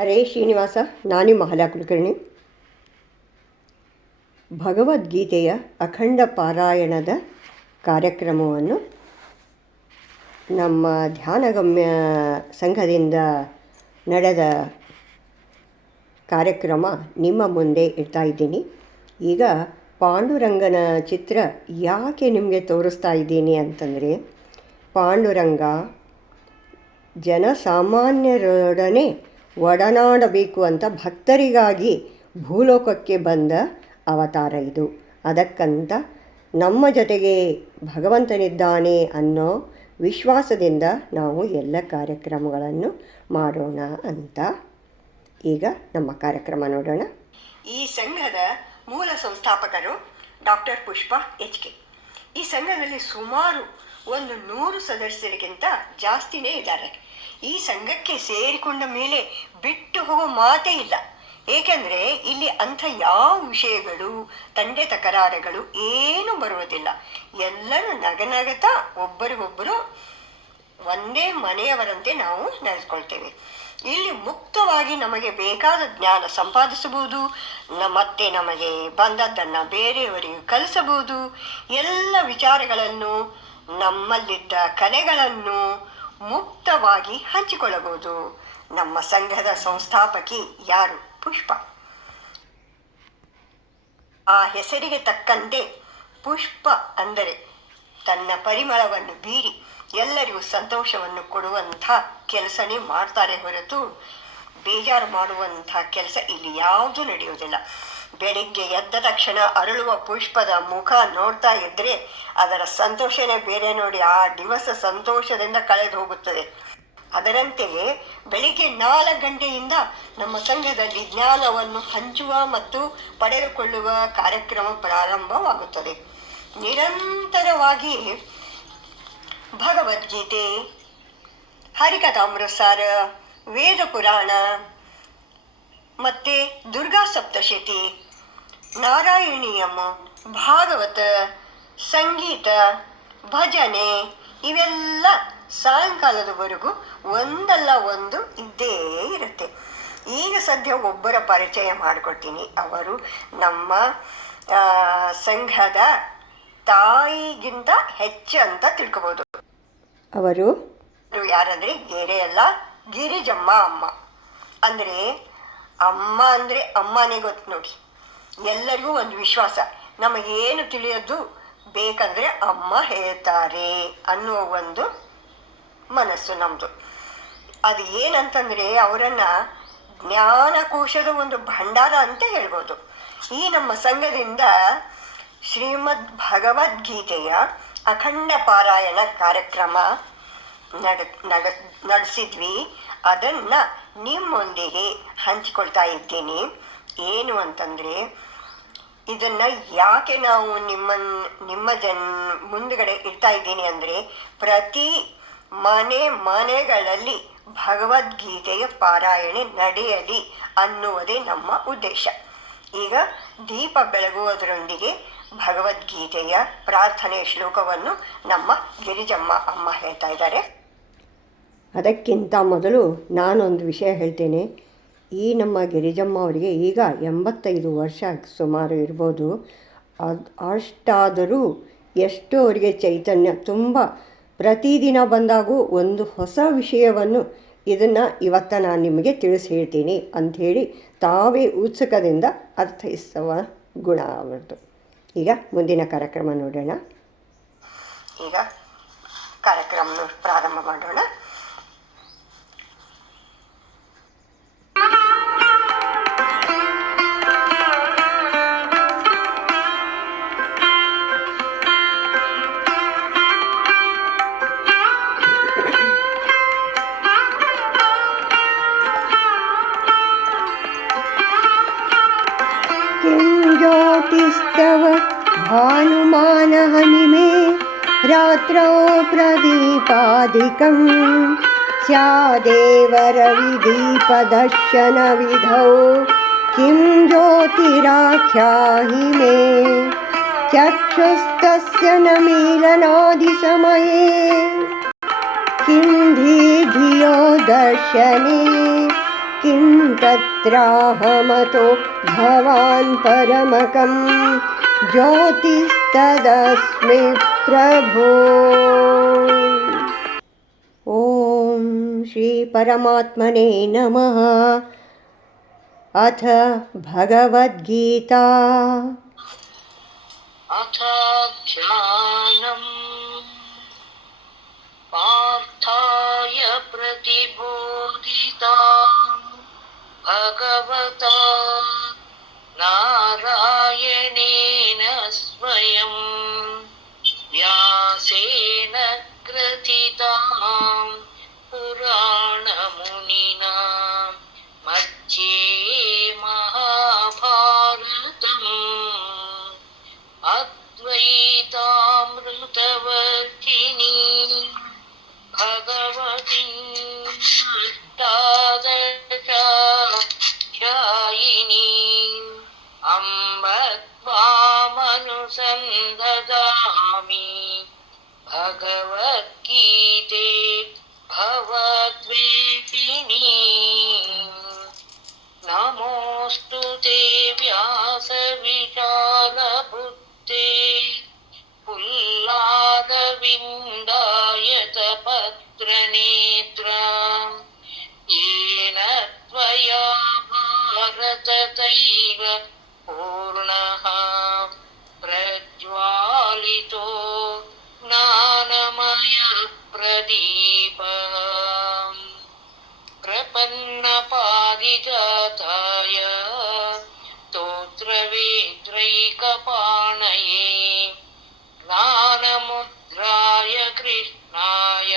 ಹರೇ ಶ್ರೀನಿವಾಸ. ನಾನು ಮಹಲಾ ಕುಲಕರ್ಣಿ. ಭಗವದ್ಗೀತೆಯ ಅಖಂಡ ಪಾರಾಯಣದ ಕಾರ್ಯಕ್ರಮವನ್ನು ನಮ್ಮ ಧ್ಯಾನಗಮ್ಯ ಸಂಘದಿಂದ ನಡೆದ ಕಾರ್ಯಕ್ರಮ ನಿಮ್ಮ ಮುಂದೆ ಇಡ್ತಾ ಇದ್ದೀನಿ. ಈಗ ಪಾಂಡುರಂಗನ ಚಿತ್ರ ಯಾಕೆ ನಿಮಗೆ ತೋರಿಸ್ತಾ ಇದ್ದೀನಿ ಅಂತಂದರೆ, ಪಾಂಡುರಂಗ ಜನಸಾಮಾನ್ಯರೊಡನೆ ಒಡನಾಡಬೇಕು ಅಂತ ಭಕ್ತರಿಗಾಗಿ ಭೂಲೋಕಕ್ಕೆ ಬಂದ ಅವತಾರ ಇದು. ಅದಕ್ಕಂತ ನಮ್ಮ ಜೊತೆಗೆ ಭಗವಂತನಿದ್ದಾನೆ ಅನ್ನೋ ವಿಶ್ವಾಸದಿಂದ ನಾವು ಎಲ್ಲ ಕಾರ್ಯಕ್ರಮಗಳನ್ನು ಮಾಡೋಣ ಅಂತ ಈಗ ನಮ್ಮ ಕಾರ್ಯಕ್ರಮ ನೋಡೋಣ. ಈ ಸಂಘದ ಮೂಲ ಸಂಸ್ಥಾಪಕರು ಡಾಕ್ಟರ್ ಪುಷ್ಪ HK. ಈ ಸಂಘದಲ್ಲಿ ಸುಮಾರು 100 ಸದಸ್ಯರಿಗಿಂತ ಜಾಸ್ತಿನೇ ಇದ್ದಾರೆ. ಈ ಸಂಘಕ್ಕೆ ಸೇರಿಕೊಂಡ ಮೇಲೆ ಬಿಟ್ಟು ಹೋಗೋ ಮಾತೇ ಇಲ್ಲ. ಏಕೆಂದರೆ ಇಲ್ಲಿ ಅಂಥ ಯಾವ ವಿಷಯಗಳು, ತಂದೆ ತಕರಾರುಗಳು ಏನೂ ಬರುವುದಿಲ್ಲ. ಎಲ್ಲರೂ ನಗನಗತಾ ಒಬ್ಬರಿಗೊಬ್ಬರು ಒಂದೇ ಮನೆಯವರಂತೆ ನಾವು ನಡೆದುಕೊಳ್ತೇವೆ. ಇಲ್ಲಿ ಮುಕ್ತವಾಗಿ ನಮಗೆ ಬೇಕಾದ ಜ್ಞಾನ ಸಂಪಾದಿಸಬಹುದು, ಮತ್ತೆ ನಮಗೆ ಬಂದದ್ದನ್ನು ಬೇರೆಯವರಿಗೆ ಕಲಿಸಬಹುದು. ಎಲ್ಲ ವಿಚಾರಗಳನ್ನು, ನಮ್ಮಲ್ಲಿದ್ದ ಕಲೆಗಳನ್ನು ಮುಕ್ತವಾಗಿ ಹಂಚಿಕೊಳ್ಳಬಹುದು. ನಮ್ಮ ಸಂಘದ ಸಂಸ್ಥಾಪಕಿ ಯಾರು? ಪುಷ್ಪ. ಆ ಹೆಸರಿಗೆ ತಕ್ಕಂತೆ ಪುಷ್ಪ ಅಂದರೆ ತನ್ನ ಪರಿಮಳವನ್ನು ಬೀರಿ ಎಲ್ಲರಿಗೂ ಸಂತೋಷವನ್ನು ಕೊಡುವಂಥ ಕೆಲಸನೇ ಮಾಡ್ತಾರೆ ಹೊರತು ಬೇಜಾರು ಮಾಡುವಂಥ ಕೆಲಸ ಇಲ್ಲಿ ಯಾವುದೂ ನಡೆಯುವುದಿಲ್ಲ. ಬೆಳಿಗ್ಗೆ ಎದ್ದ ತಕ್ಷಣ ಅರಳುವ ಪುಷ್ಪದ ಮುಖ ನೋಡ್ತಾ ಇದ್ದರೆ ಅದರ ಸಂತೋಷನೇ ಬೇರೆ ನೋಡಿ. ಆ ದಿವಸ ಸಂತೋಷದಿಂದ ಕಳೆದು ಹೋಗುತ್ತದೆ. ಅದರಂತೆಯೇ ಬೆಳಿಗ್ಗೆ 4 ಗಂಟೆಯಿಂದ ನಮ್ಮ ಸಂಘದಲ್ಲಿ ಜ್ಞಾನವನ್ನು ಹಂಚುವ ಮತ್ತು ಪಡೆದುಕೊಳ್ಳುವ ಕಾರ್ಯಕ್ರಮ ಪ್ರಾರಂಭವಾಗುತ್ತದೆ. ನಿರಂತರವಾಗಿ ಭಗವದ್ಗೀತೆ, ಹರಿಕಥಾಮೃತಸಾರ, ವೇದ ಪುರಾಣ ಮತ್ತು ದುರ್ಗಾ ಸಪ್ತಶತಿ, ನಾರಾಯಣೀಯಂ, ಭಾಗವತ, ಸಂಗೀತ, ಭಜನೆ ಇವೆಲ್ಲ ಸಾಯಂಕಾಲದವರೆಗೂ ಒಂದಲ್ಲ ಒಂದು ಇದ್ದೇ ಇರುತ್ತೆ. ಈಗ ಸದ್ಯ ಒಬ್ಬರ ಪರಿಚಯ ಮಾಡಿಕೊಡ್ತೀನಿ. ಅವರು ನಮ್ಮ ಸಂಘದ ತಾಯಿಗಿಂತ ಹೆಚ್ಚು ಅಂತ ತಿಳ್ಕೊಬೋದು. ಅವರು ಯಾರಂದರೆ ಬೇರೆ ಅಲ್ಲ, ಗಿರಿಜಮ್ಮ ಅಮ್ಮ. ಅಂದರೆ ಅಮ್ಮ ಅಂದರೆ ಅಮ್ಮನೇ ಗೊತ್ತು ನೋಡಿ. ಎಲ್ಲರಿಗೂ ಒಂದು ವಿಶ್ವಾಸ, ನಮಗೇನು ತಿಳಿಯೋದು ಬೇಕಂದರೆ ಅಮ್ಮ ಹೇಳ್ತಾರೆ ಅನ್ನುವ ಒಂದು ಮನಸ್ಸು ನಮ್ಮದು. ಅದು ಏನಂತಂದರೆ ಅವರನ್ನು ಜ್ಞಾನಕೋಶದ ಒಂದು ಭಂಡಾರ ಅಂತ ಹೇಳ್ಬೋದು. ಈ ನಮ್ಮ ಸಂಘದಿಂದ ಶ್ರೀಮದ್ ಭಗವದ್ಗೀತೆಯ ಅಖಂಡ ಪಾರಾಯಣ ಕಾರ್ಯಕ್ರಮ ನಡೆಸಿದ್ವಿ. ಅದನ್ನು ನಿಮ್ಮೊಂದಿಗೆ ಹಂಚಿಕೊಳ್ತಾ ಇದ್ದೀನಿ. ಏನು ಅಂತಂದರೆ, ಇದನ್ನು ಯಾಕೆ ನಾವು ನಿಮ್ಮ ಮುಂದುಗಡೆ ಇಡ್ತಾ ಇದ್ದೀನಿ ಅಂದರೆ, ಪ್ರತಿ ಮನೆಗಳಲ್ಲಿ ಭಗವದ್ಗೀತೆಯ ಪಾರಾಯಣ ನಡೆಯಲಿ ಅನ್ನುವುದೇ ನಮ್ಮ ಉದ್ದೇಶ. ಈಗ ದೀಪ ಬೆಳಗುವುದರೊಂದಿಗೆ ಭಗವದ್ಗೀತೆಯ ಪ್ರಾರ್ಥನೆಯ ಶ್ಲೋಕವನ್ನು ನಮ್ಮ ಗಿರಿಜಮ್ಮ ಅಮ್ಮ ಹೇಳ್ತಾ ಇದ್ದಾರೆ. ಅದಕ್ಕಿಂತ ಮೊದಲು ನಾನೊಂದು ವಿಷಯ ಹೇಳ್ತೇನೆ. ಈ ನಮ್ಮ ಗಿರಿಜಮ್ಮ ಅವರಿಗೆ ಈಗ 85 ವರ್ಷ ಸುಮಾರು ಇರ್ಬೋದು. ಅಷ್ಟಾದರೂ ಎಷ್ಟು ಅವರಿಗೆ ಚೈತನ್ಯ ತುಂಬ. ಪ್ರತಿದಿನ ಬಂದಾಗೂ ಒಂದು ಹೊಸ ವಿಷಯವನ್ನು ಇವತ್ತು ನಾನು ನಿಮಗೆ ತಿಳಿಸಿ ಹೇಳ್ತೀನಿ ಅಂಥೇಳಿ ತಾವೇ ಉತ್ಸುಕದಿಂದ ಅರ್ಥೈಸುವ ಗುಣ ಅವರದ್ದು. ಈಗ ಮುಂದಿನ ಕಾರ್ಯಕ್ರಮ ನೋಡೋಣ. ಈಗ ಕಾರ್ಯಕ್ರಮ ಪ್ರಾರಂಭ ಮಾಡೋಣ. ज्योतिस्तव भानुमानहनिमे रात्रौ प्रदीपादिकं स्यादेव रविदीपदर्शनविधौ किं ज्योतिराख्याहि मे चक्षुस्तस्य न मीलनादिसमये किं धियो दर्शने किं तत्राहमतो भवान् परमकं ज्योतिस्तदस्मि प्रभो। ॐ श्रीपरमात्मने नमः। अथ भगवद्गीता अथ ध्यानम् पार्थाय प्रतिबोधिताम् भगवता नारायणेन स्वयं व्यासेन ग्रथिताम् पुराणमुनिना मध्ये महाभारतम् अद्वैतामृतवर्षिणी भगवतीं अष्टादशाध्यायिनीम् अम्ब त्वामनुसन्दधामि भगवद्गीते भवद्वेषिणी। नमोऽस्तु ते व्यासविशालबुद्धे पुल्लादविन्दायतपत्रनेत्रा येन त्वया भारततैल पूर्णः प्रज्वालितो ज्ञानमयप्रदीपः प्रपन्नपारिजाताय स्तोत्रवेत्रैकपाणये ज्ञानमुद्राय कृष्णाय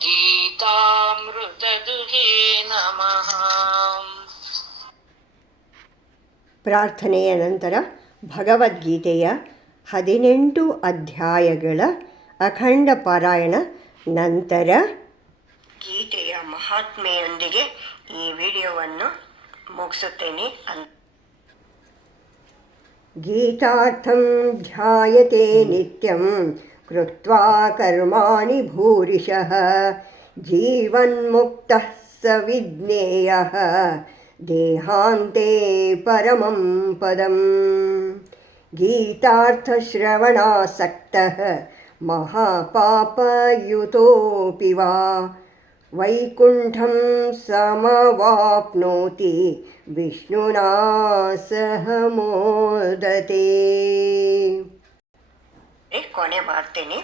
गीतामृतदुहे नमः। ಪ್ರಾರ್ಥನೆಯ ನಂತರ ಭಗವದ್ಗೀತೆಯ 18 ಅಧ್ಯಾಯಗಳ ಅಖಂಡ ಪಾರಾಯಣ ನಂತರ ಗೀತೆಯ ಮಹಾತ್ಮೆಯೊಂದಿಗೆ ಈ ವಿಡಿಯೋವನ್ನು ಮುಗಿಸುತ್ತೇನೆ. ಗೀತಾರ್ಥಂ ಧ್ಯಾಯತೆ ನಿತ್ಯಂ ಕೃತ್ವಾ ಕರ್ಮಾಣಿ ಭೂರಿಶಃ ಜೀವನ್ಮುಕ್ತಃ ಸ ವಿಜ್ಞೇಯಃ ದೇಹಾಂತೆ ಪರಮಂ ಪದಂ. ಗೀತಾರ್ಥಶ್ರವಣಾಸಕ್ತಃ ಮಹಾಪಾಪಯುತೋಪಿ ವಾ ವೈಕುಂಠಂ ಸಮವಾಪ್ನೋತಿ ವಿಷ್ಣುನಾ ಸಹ ಮೋದತೆ. ಕೊನೆ ಮಾಡ್ತೇನೆ.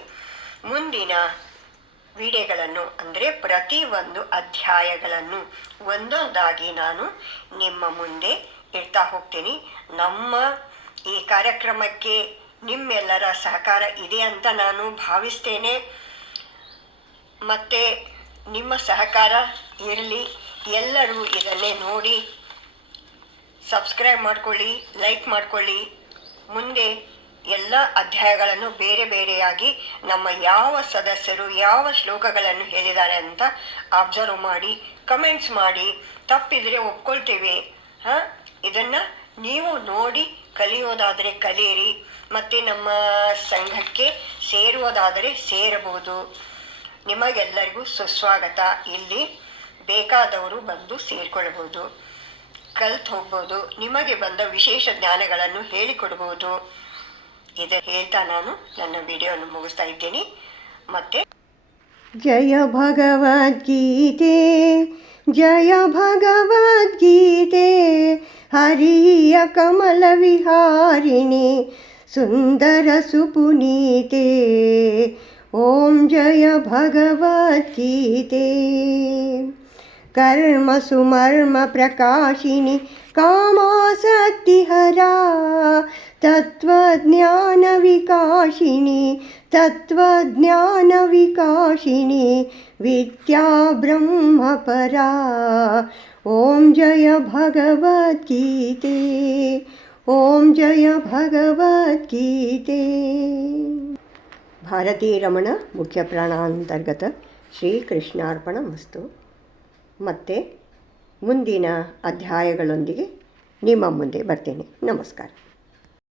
ಮುಂದಿನ ವಿಡಿಯೋಗಳನ್ನು ಅಂದರೆ ಪ್ರತಿಯೊಂದು ಅಧ್ಯಾಯಗಳನ್ನು ಒಂದೊಂದಾಗಿ ನಾನು ನಿಮ್ಮ ಮುಂದೆ ಇಡ್ತಾ ಹೋಗ್ತೀನಿ. ನಮ್ಮ ಈ ಕಾರ್ಯಕ್ರಮಕ್ಕೆ ನಿಮ್ಮೆಲ್ಲರ ಸಹಕಾರ ಇದೆ ಅಂತ ನಾನು ಭಾವಿಸ್ತೇನೆ. ಮತ್ತು ನಿಮ್ಮ ಸಹಕಾರ ಇರಲಿ. ಎಲ್ಲರೂ ಇದನ್ನೇ ನೋಡಿ ಸಬ್ಸ್ಕ್ರೈಬ್ ಮಾಡ್ಕೊಳ್ಳಿ, ಲೈಕ್ ಮಾಡ್ಕೊಳ್ಳಿ. ಮುಂದೆ ಎಲ್ಲ ಅಧ್ಯಾಯಗಳನ್ನು ಬೇರೆ ಬೇರೆಯಾಗಿ ನಮ್ಮ ಯಾವ ಸದಸ್ಯರು ಯಾವ ಶ್ಲೋಕಗಳನ್ನು ಹೇಳಿದ್ದಾರೆ ಅಂತ ಅಬ್ಸರ್ವ್ ಮಾಡಿ ಕಮೆಂಟ್ಸ್ ಮಾಡಿ. ತಪ್ಪಿದರೆ ಒಪ್ಕೊಳ್ತೇವೆ. ಇದನ್ನು ನೀವು ನೋಡಿ ಕಲಿಯೋದಾದರೆ ಕಲಿಯಿರಿ, ಮತ್ತು ನಮ್ಮ ಸಂಘಕ್ಕೆ ಸೇರುವುದಾದರೆ ಸೇರಬಹುದು. ನಿಮಗೆಲ್ಲರಿಗೂ ಸುಸ್ವಾಗತ. ಇಲ್ಲಿ ಬೇಕಾದವರು ಬಂದು ಸೇರಿಕೊಳ್ಬೋದು, ಕಲ್ತು ಹೋಗ್ಬೋದು, ನಿಮಗೆ ಬಂದ ವಿಶೇಷ ಜ್ಞಾನಗಳನ್ನು ಹೇಳಿಕೊಡ್ಬೋದು. ಇದನ್ನು ಹೇಳ್ತಾ ನಾನು ನನ್ನ ವಿಡಿಯೋವನ್ನು ಮುಗಿಸ್ತಾ ಇದ್ದೀನಿ. ಮತ್ತೆ ಜಯ ಭಗವದ್ಗೀತೆ, ಜಯ ಭಗವದ್ಗೀತೆ, ಹರಿಯ ಕಮಲ ವಿಹಾರಿಣಿ ಸುಂದರ ಸುಪುನೀತೆ. ಓಂ ಜಯ ಭಗವದ್ಗೀತೆ. कर्म सुमर्म प्रकाशिनी कामासक्तिहरा तत्त्वज्ञान विकाशिनी विद्या ब्रह्मपरा. ओम जय भगवद्गीते, ओम जय भगवद्गीते. ಭಾರತೀ ರಮಣ ಮುಖ್ಯ ಪ್ರಾಣಾಂತರ್ಗತ ಶ್ರೀಕೃಷ್ಣಾರ್ಪಣಮಸ್ತು. ಮತ್ತು ಮುಂದಿನ ಅಧ್ಯಾಯಗಳೊಂದಿಗೆ ನಿಮ್ಮ ಮುಂದೆ ಬರ್ತೇನೆ. ನಮಸ್ಕಾರ.